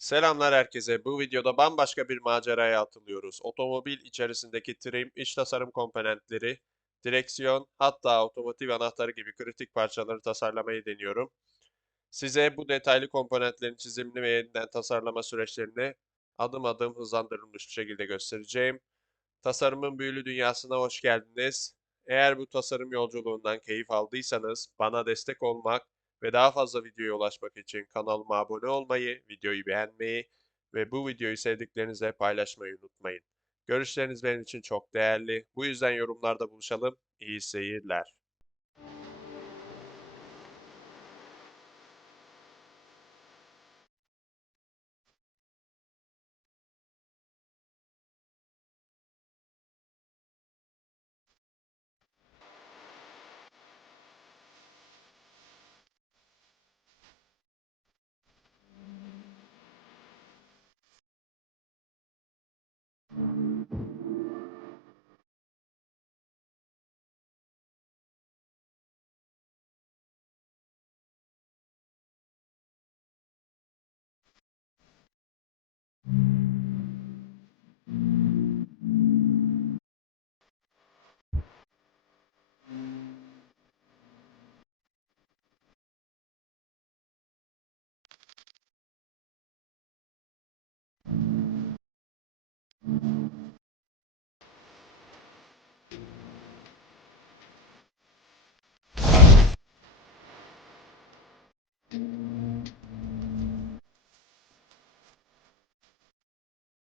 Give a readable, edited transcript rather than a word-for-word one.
Selamlar herkese. Bu videoda bambaşka bir maceraya atılıyoruz. Otomobil içerisindeki trim, iç tasarım komponentleri, direksiyon, hatta otomotiv anahtarı gibi kritik parçaları tasarlamayı deniyorum. Size bu detaylı komponentlerin çizimini ve yeniden tasarlama süreçlerini adım adım hızlandırılmış bir şekilde göstereceğim. Tasarımın büyülü dünyasına hoş geldiniz. Eğer bu tasarım yolculuğundan keyif aldıysanız bana destek olmak ve daha fazla videoya ulaşmak için kanalıma abone olmayı, videoyu beğenmeyi ve bu videoyu sevdiklerinizle paylaşmayı unutmayın. Görüşleriniz benim için çok değerli. Bu yüzden yorumlarda buluşalım. İyi seyirler.